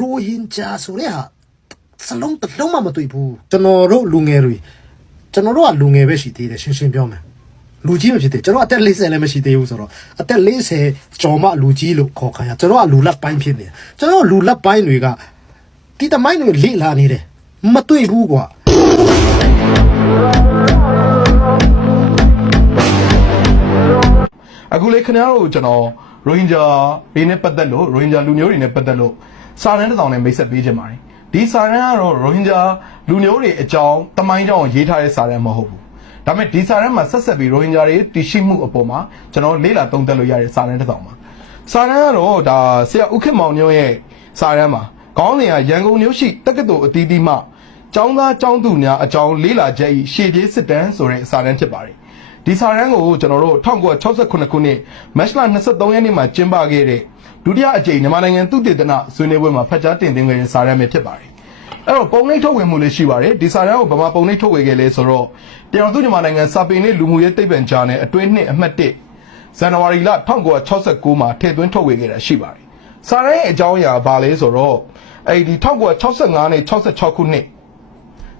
ရိုဟင်ဂျာဆိုတဲ့ဟာစလုံးတစ်လုံးမှမတွေ့ဘူးကျွန်တော်တို့လူငယ်တွေကလူငယ်ပဲရှိသေးတယ်ရှင်းရှင်းပြောမယ်လူကြီးမဖြစ်သေးကျွန်တော်အသက်40လည်းမရှိသေးဘူးဆိုတော့အသက်40ကျော်မှလူကြီးလို့ခေါ်ခံရကျွန်တော်ကလူလက်ပိုင်းဖြစ်နေကျွန်တော်လူလက်ပိုင်းတွေကဒီတမိုင်းတွေလိလာနေတယ်မတွေ့ဘူးကွာအခုလေခင်ဗျားတို့ကျွန်တော်ရိုဟင်ဂျာတွေနဲ့ပတ်သက်လို့ရိုဟင်ဂျာလူမျိုးတွေနဲ့ပတ်သက်လို့စာတမ်းတစ်စောင်နဲ့မိတ်ဆက်ပေးခြင်းပါတယ်ဒီစာတမ်းကတော့ရိုဟင်ဂျာလူမျိုးတွေအကြောင်းတမိုင်းကြောင်းရေးထားတဲ့စာတမ်းမဟုတ်ဘူးဒါပေမဲ့ဒီစာတမ်းမှာဆက်ဆက်ပြီးရိုဟင်ဂျာတွေတည်ရှိမှုအပေါ်မှာကျွန်တော်လေ့လာသုံးသပ်လို့ရတဲ့စာတမ်းတစ်စောင်ပါစာတမ်းကတော့ဒါဆရာဦးခင်မောင်ညွန့်ရဲ့စာတမ်းမှာခေါင်းစဉ်ကရန်ကုန်မြို့ရှိတက္ကသိုလ်အသီးသီးမှကျောင်းသားကျောင်းသူများအကြောင်းလေ့လာချက်၏ရှေ့ပြေးစစ်တမ်းဆိုတဲ့စာတမ်းဖြစ်ပါတယ်ဒီစာတမ်းကိုကျွန်တော်တို့1968ခုနှစ်မတ်လ23ရက်နေ့မှာကျင်းပခဲ့တဲ့ဒုတိယအကြိမ်မြန်မာနိုင်ငံသုတေသနဆွေးနွေးပွဲမှာဖတ်ကြားတင်သွင်းခဲ့တဲ့စာတမ်းပဲဖြစ်ပါတယ်အဲ့တော့ပုံနှိပ်ထုတ်ဝေမှုလေးရှိပါတယ်ဒီစာတမ်းကိုဗမာပုံနှိပ်ထုတ်ဝေခဲ့လဲဆိုတော့တရားသူမြန်မာနိုင်ငံစာပေနဲ့လူမှုရေးသိပ္ပံဂျာနယ်အတွင်းနှစ်အမှတ်1ဇန်နဝါရီလ1969မှာထည့်သွင်းထုတ်ဝေခဲ့တာရှိပါတယ်စာတမ်းရဲ့အကြောင်းအရာဘာလဲဆိုတော့အဲ့ဒီ1965နဲ့66ခုနှစ်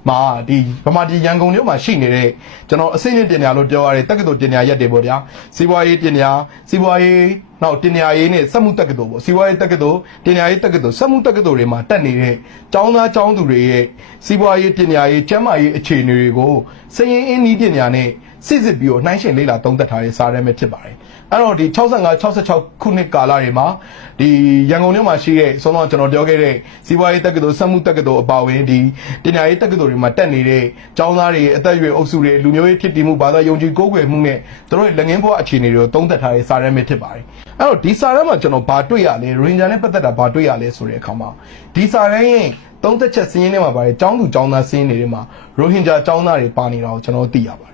မှာဒီဗမာပြည်ရန်ကုန်မြို့မှာရှိနေတဲ့ကျွန်တော်အစိမ့်နဲ့ပညာလို့ပြောရတဲ့တက္ကသိုလ်ပညာရက်တွေပေါ့ဗျာစီးပွားရေးပညာစီးပွားရေးနောက်ပညာရေးနဲ့စက်မှုတက္ကသိုလ်ပေါ့စီးပွားရေးတက္ကသိုလ်ပညာရေးတက္ကသိုလ်စက်မှုတက္ကသိုလ်တွေမှာတက်နေတဲ့ကျောင်းသားကျောင်းသူတွေရဲ့စီးပွားရေးပညာရေးကျန်းမာရေးအခြေအနေတွေကိုစည်ရင်းအင်းနည်းပညာနဲ့စစ်စစ်ပြီးတော့နှိုင်းယှဉ်လေ့လာသုံးသပ်ထားတဲ့စာတမ်းပဲဖြစ်ပါတယ်အဲ့တော့ဒီ65-66ခုနှစ်ကာလတွေမှာဒီရန်ကုန်မြို့မှာရှိတဲ့ဆုံးတော့ကျွန်တော်ပြောခဲ့တဲ့စီးပွားရေးတက္ကသိုလ်စက်မှုတက္ကသိုလ်အပါအဝင်ဒီပညာရေးတက္ကသိုလ်တွေမှာတက်နေတဲ့ကျောင်းသားတွေအသက်အရွယ်အုပ်စုတွေလူမျိုးရေးဖြစ်တည်မှုဘာသာယုံကြည်ကိုးကွယ်မှုနဲ့တို့ရဲ့လက်ငင်းဘဝအခြေအနေတွေကိုသုံးသပ်ထားတဲ့စာတမ်းပဲဖြစ်ပါတယ်အဲ့တော့ဒီစာတမ်းမှာကျွန်တော်ဘာတွေ့ရလဲရိုဟင်ဂျာနဲ့ပတ်သက်တာဘာတွေ့ရလဲဆိုတဲ့အခါမှာဒီစာတမ်းရဲ့သုံးသက်ချက်စည်းရင်းထဲမှာပါတယ်ကျောင်းသူကျောင်းသားစည်းရင်းတွေမှာရိုဟင်ဂျာကျောင်းသားတွေပါနေတာကိုကျွန်တော်သိရပါတယ်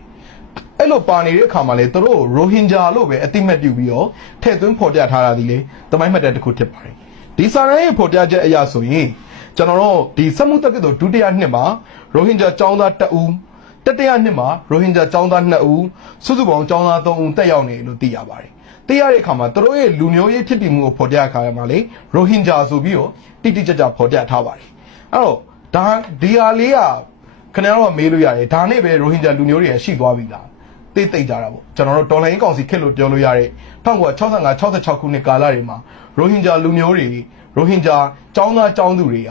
အဲ့လိုပါနေတဲ့အခါမှာလေသူတို့ရိုဟင်ဂျာလို့ပဲအတိမတ်ပြုပြီးတော့ထည့်သွင်းဖော်ပြထားတာဒီလေသမိုင်းမှတ်တမ်းတစ်ခုဖြစ်ပါတယ်ဒီစာရန်ရဲ့ဖော်ပြချက်အရဆိုရင်ကျွန်တော်တို့ဒီစက်မှုတက္ကသိုလ်ဒုတိယနှစ်မှာရိုဟင်ဂျာကျောင်းသား1ဦးတတိယနှစ်မှာရိုဟင်ဂျာကျောင်းသား2ဦးစုစုပေါင်းကျောင်းသား3ဦးတက်ရောက်နေလို့သိရပါတယ်သိရတဲ့အခါမှာသူတို့ရဲ့လူမျိုးရေးဖြစ်တည်မှုကိုဖော်ပြခါရမှာလေရိုဟင်ဂျာဆိုပြီးတော့တိတိကျကျဖော်ပြထားပါတယ်အဲ့တော့ဒါဒီဟာလေးကခင်ဗျားတို့ကမေးလို့ရတယ်ဒါနဲ့ပဲရိုဟင်ဂျာလူမျိုးတွေရှိသွားပြီလားသိကြတာပေါ့ကျွန်တော်တို့တော်လိုင်းကောင်စီခက်လို့ပြောလို့ရတဲ့1965-66ခုနှစ်ကာလတွေမှာရိုဟင်ဂျာလူမျိုးတွေရိုဟင်ဂျာကျောင်းသားကျောင်းသူတွေက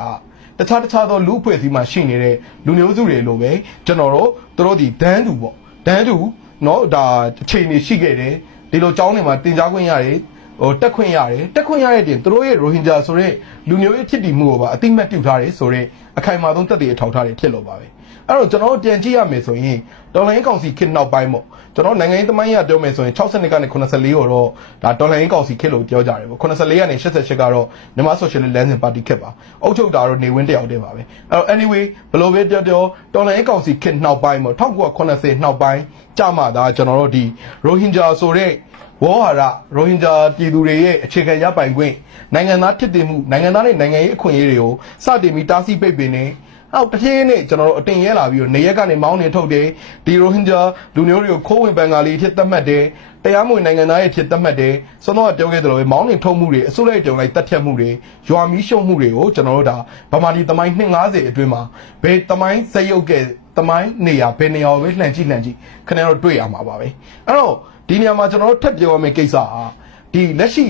တခြားသောလူအဖွဲ့အစည်းမှာရှိနေတဲ့လူမျိုးစုတွေလိုပဲကျွန်တော်တို့တို့ဒီဒန်းတူပေါ့ဒန်းတူเนาะဒါအခြေအနေရှိခဲ့တယ်ဒီလိုကျောင်းတွေမှာတင်ကြားခွင့်ရတယ်တက်ခွင့်ရတယ်တင်တို့ရဲ့ရိုဟင်ဂျာဆိုတဲ့လူမျိုးရေးဖြစ်တည်မှုကိုပါအတိမတ်ပြုထားတယ်ဆိုတော့အခိုင်အမာဆုံးသက်သေအထောက်ထားတွေဖြစ်လို့ပါပဲအဲ့တော့ကျွန်တော်တို့ပြန်ကြည့်ရမယ်ဆိုရင်တော်လိုင်းကောင်စီခေတ်နောက်ပိုင်းပေါ့ကျွန်တော်နိုင်ငံရေးသမိုင်းရပြောမယ်ဆိုရင်60ကနေ84ကိုတော့ဒါတော်လိုင်းကောင်စီခေတ်လို့ပြောကြတယ်ပေါ့84ကနေ88ကတော့မြန်မာဆိုရှယ်လစ်လမ်းစဉ်ပါတီခေတ်ပါအုပ်ချုပ်တာတော့နေဝင်းတယောက်တည်းပါပဲအဲ့တော့ anyway ဘယ်လိုပဲပြောတော်လိုင်းကောင်စီခေတ်နောက်ပိုင်းပေါ့1980နောက်ပိုင်းကြာမှဒါကျွန်တော်တို့ဒီရိုဟင်ဂျာဆိုတဲ့ဝေါ်ဟာရရိုဟင်ဂျာပြည်သူတွေရဲ့အခြေခံရပိုင်ခွင့်နိုင်ငံသားဖြစ်တည်မှုနိုင်ငံသားနဲ့နိုင်ငံရေးအခွင့်အရေးတွေကိုစတင်ပြီးတားဆီးပိတ်ပင်နေအော်တဖြည်းနဲ့ကျွန်တော်တို့အတင်ရဲလာပြီးတော့နေရက်ကနေမောင်းနေထုတ်တယ်ဒီရိုဟင်ဂျာလူမျိုးတွေကိုခိုးဝင်ဘင်္ဂါလီဖြစ်သတ်မှတ်တယ်တရားမဝင်နိုင်ငံသားရဲ့ဖြစ်သတ်မှတ်တယ်စွမ်းတော့ပြောခဲ့သလိုပဲမောင်းနေထုတ်မှုတွေအစိုးရတုံလိုက်တတ်ဖြတ်မှုတွေရွာမီးရှုံမှုတွေကိုကျွန်တော်တို့ဒါဗမာပြည်သမိုင်း250အတွင်းမှာဘယ်သမိုင်းစရုပ်ကဲသမိုင်းနေရာဘယ်နေရာပဲလှန်ကြည့်ခင်ဗျားတို့တွေ့ရမှာပါပဲအဲ့တော့ဒီနေရာမှာကျွန်တော်တို့ထပ်ပြောရမယ့်ကိစ္စဟာဒီလက်ရှိ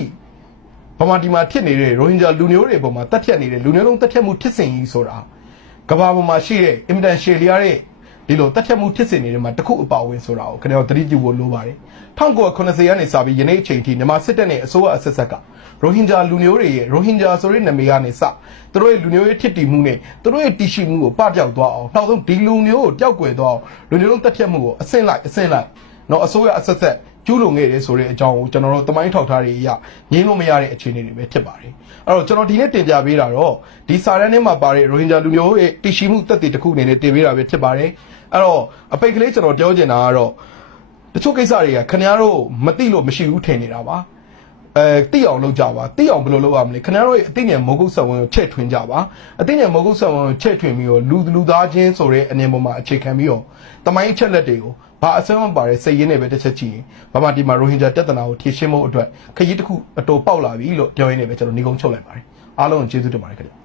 ဗမာပြည်မှာဖြစ်နေတဲ့ရိုဟင်ဂျာလူမျိုးတွေပေါ်မှာတက်ဖြတ်နေတဲ့လူမျိုးလုံးတက်ဖြတ်မှုဖြစ်စဉ်ကြီးဆိုတာကဘာပေါ်မှာရှိတဲ့အင်မတန်ရှယ်လျားတဲ့ဒီလိုတက်ဖြတ်မှုဖြစ်စဉ်တွေမှာတစ်ခုအပါဝင်ဆိုတာကိုခင်ဗျားတို့သတိပြုဖို့လိုပါတယ်1980ကနေစပြီးယနေ့အချိန်ထိမြန်မာစစ်တပ်နဲ့အစိုးရအဆက်ဆက်ကရိုဟင်ဂျာလူမျိုးတွေရဲ့ရိုဟင်ဂျာဆိုတဲ့နာမည်ကနေစသူတို့ရဲ့လူမျိုးရေးဖြစ်တည်မှုနဲ့သူတို့ရဲ့တည်ရှိမှုကိုပပျောက်သွားအောင်နောက်ဆုံးဒီလူမျိုးကိုတောက်ကွယ်သွားအောင်လူမျိုးလုံးတက်ဖြတ်မှုကိုအဆင့်လိုက်နော်အစိုးရအဆက်ဆက်ကျူးလွန်ခဲ့တယ်ဆိုတဲ့အကြောင်းကိုကျွန်တော်တို့တမိုင်းထောက်ထားတွေအရငြင်းလို့မရတဲ့အခြေအနေတွေပဲဖြစ်ပါတယ်အဲ့တော့ကျွန်တော်ဒီနေ့တင်ပြပေးတာတော့ဒီစာတမ်းထဲမှာပါတဲ့ရိုဟင်ဂျာလူမျိုးရဲ့တည်ရှိမှုသက်သေတစ်ခုအနေနဲ့တင်ပေးတာပဲဖြစ်ပါတယ်အဲ့တော့အပိတ်ကလေးကျွန်တော်ပြောချင်တာကတော့တချို့ကိစ္စတွေကခင်ဗျားတို့မသိလို့မရှိဘူးထင်နေတာပါသိအောင်လုပ်ကြပါသိအောင်ဘယ်လိုလုပ်ရမလဲခင်ဗျားတို့ရဲ့အသိဉာဏ်မဟုတ်ဆက်ဝင်ကိုချဲ့ထွင်ကြပါအသိဉာဏ်မဟုတ်ဆက်ဝင်ကိုချဲ့ထွင်ပြီးတော့လူသားချင်းဆိုတဲ့အနေပေါ်မှာအခြေခံပြီးတော့တမိုင်းအချက်လက်တွေကိုဘာအစမ်းမပါတဲ့စိတ်ရင်းနဲ့ပဲတစ်ချက်ကြည့်ရင်ဘာမှဒီမှာရိုဟင်ဂျာတက်တနာကိုဖြေရှင်းဖို့အတွက်ခရီးတစ်ခုအတော်ပေါက်လာပြီလို့ပြောရင်းနဲ့ပဲကျွန်တော်ညီကုန်းချုပ်လိုက်ပါတယ်အားလုံးကျေးဇူးတင်ပါတယ်ခင်ဗျ